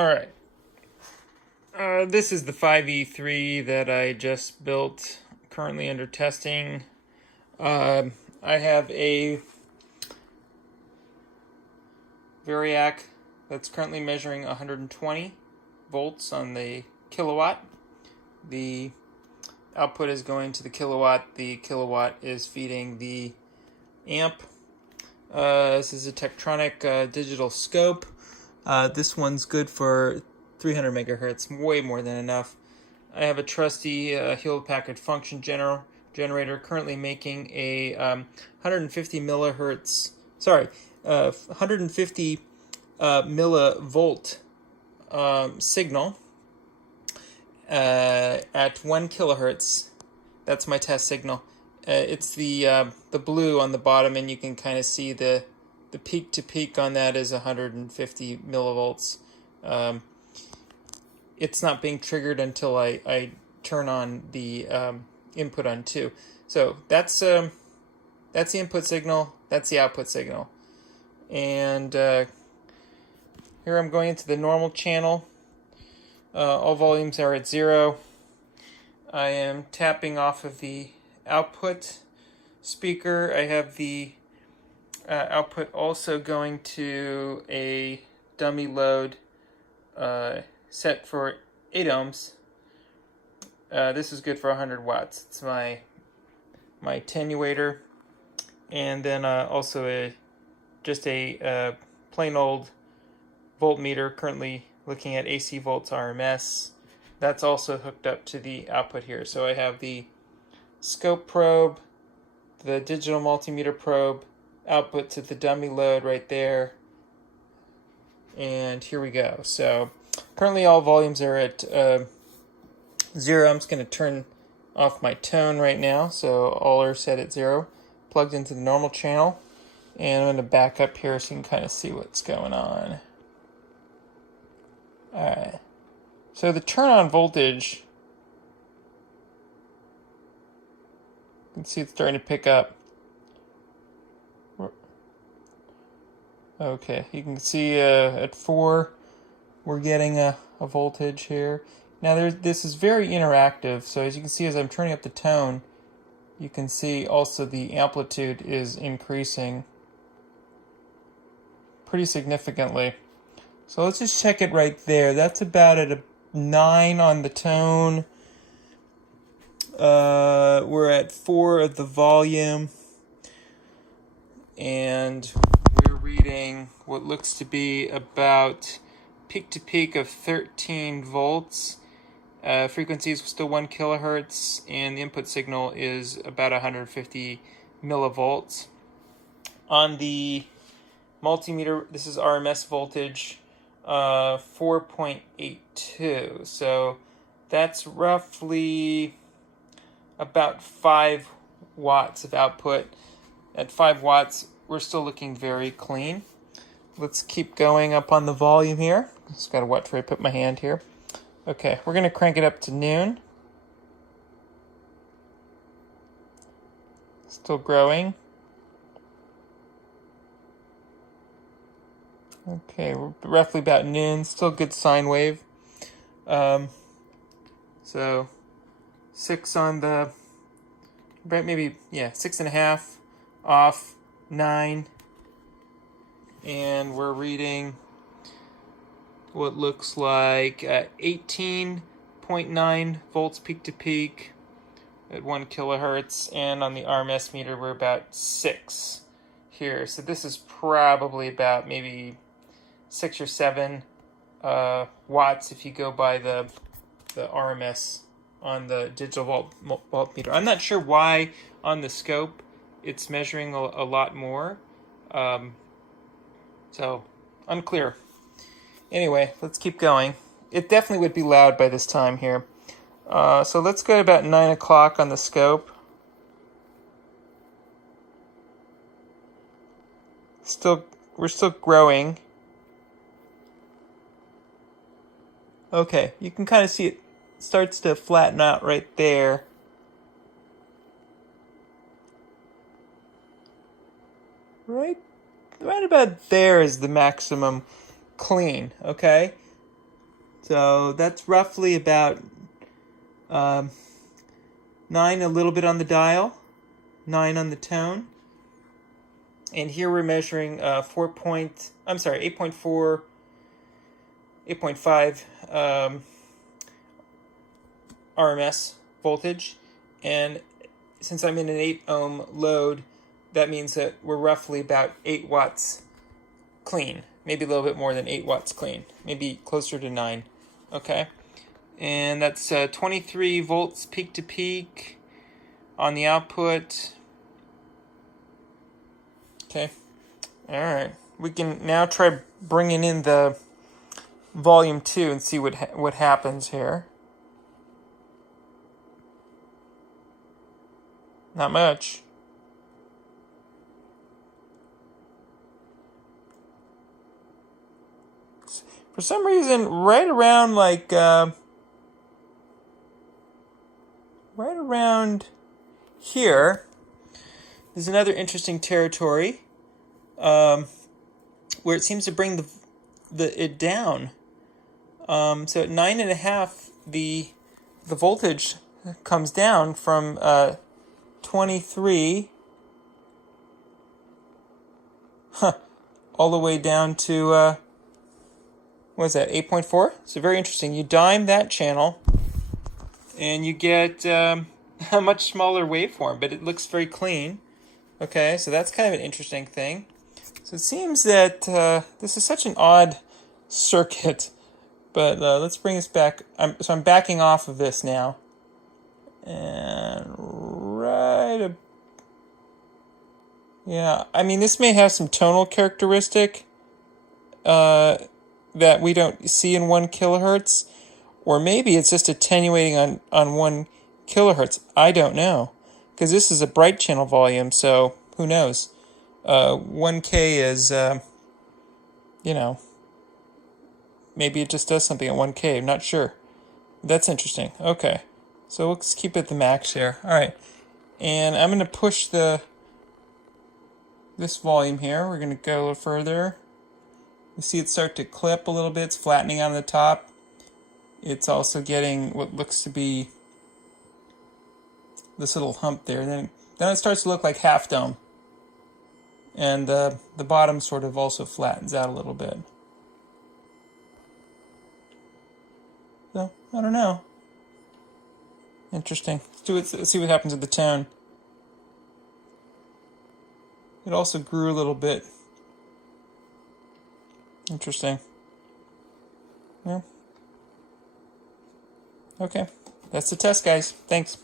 Alright, this is the 5E3 that I just built, currently under testing. I have a Variac that's currently measuring 120 volts on the kilowatt. The output is going to the kilowatt. The kilowatt is feeding the amp. This is a Tektronix digital scope. This one's good for 300 megahertz, way more than enough. I have a trusty Hewlett-Packard function generator currently making a 150 millihertz, 150 millivolt signal at 1 kilohertz. That's my test signal. It's the blue on the bottom, and you can kind of see the peak to peak on that is 150 millivolts. It's not being triggered until I turn on the input on 2. So that's the input signal. That's the output signal. And here I'm going into the normal channel. All volumes are at 0. I am tapping off of the output speaker. I have the output also going to a dummy load set for 8 ohms. This is good for 100 watts. It's my attenuator, and then also just a plain old voltmeter, currently looking at AC volts RMS. That's also hooked up to the output here. So I have the scope probe, the digital multimeter probe, output to the dummy load right there, and here we go. So currently all volumes are at 0. I'm just going to turn off my tone right now, so all are set at 0, plugged into the normal channel, and I'm going to back up here so you can kind of see what's going on. Alright, so the turn on voltage, you can see it's starting to pick up. Okay, you can see at 4 we're getting a voltage here. Now this is very interactive, so as you can see, as I'm turning up the tone, you can see also the amplitude is increasing pretty significantly. So let's just check it right there. That's about at a 9 on the tone. We're at 4 of the volume, and we're reading what looks to be about peak to peak of 13 volts. Frequency is still 1 kilohertz, and the input signal is about 150 millivolts. On the multimeter, this is RMS voltage, 4.82. So that's roughly about 5 watts of output. At 5 watts, we're still looking very clean. Let's keep going up on the volume here. Just gotta watch where I put my hand here. Okay, we're gonna crank it up to noon. Still growing. Okay, we're roughly about noon. Still good sine wave. So 6 on the, maybe, 6.5 off 9. And we're reading what looks like 18.9 volts peak to peak at 1 kilohertz, and on the RMS meter we're about 6 here. So this is probably about maybe 6 or 7 watts if you go by the RMS on the digital voltmeter. I'm not sure why on the scope it's measuring a lot more. So unclear. Anyway, let's keep going. It definitely would be loud by this time here. So let's go to about 9 o'clock on the scope. We're still growing. Okay, you can kind of see it starts to flatten out right there. Right about there is the maximum clean, okay? So that's roughly about 9 a little bit on the dial, 9 on the tone. And here we're measuring 8.4, 8.5 RMS voltage. And since I'm in an 8 ohm load, that means that we're roughly about 8 watts clean. Maybe a little bit more than 8 watts clean. Maybe closer to 9. Okay. And that's 23 volts peak to peak on the output. Okay. All right. We can now try bringing in the volume 2 and see what happens here. Not much. For some reason, right around right around here, there's another interesting territory where it seems to bring it down. So at 9.5, the voltage comes down from 23 all the way down to what is that, 8.4? So very interesting. You dime that channel and you get a much smaller waveform, but it looks very clean. Okay, so that's kind of an interesting thing. So it seems that this is such an odd circuit, but let's bring this back. So I'm backing off of this now. And yeah, I mean, this may have some tonal characteristic that we don't see in 1 kilohertz, or maybe it's just attenuating on 1 kilohertz. I don't know, because this is a bright channel volume, so who knows? 1K is, maybe it just does something at 1K. I'm not sure. That's interesting. Okay, so let's keep it at the max here. All right, and I'm going to push this volume here. We're going to go a little further. You see it start to clip a little bit. It's flattening on the top. It's also getting what looks to be this little hump there. Then it starts to look like half dome. And the bottom sort of also flattens out a little bit. So, I don't know. Interesting. Let's see what happens with the tone. It also grew a little bit. Interesting. Yeah. Okay. That's the test, guys. Thanks.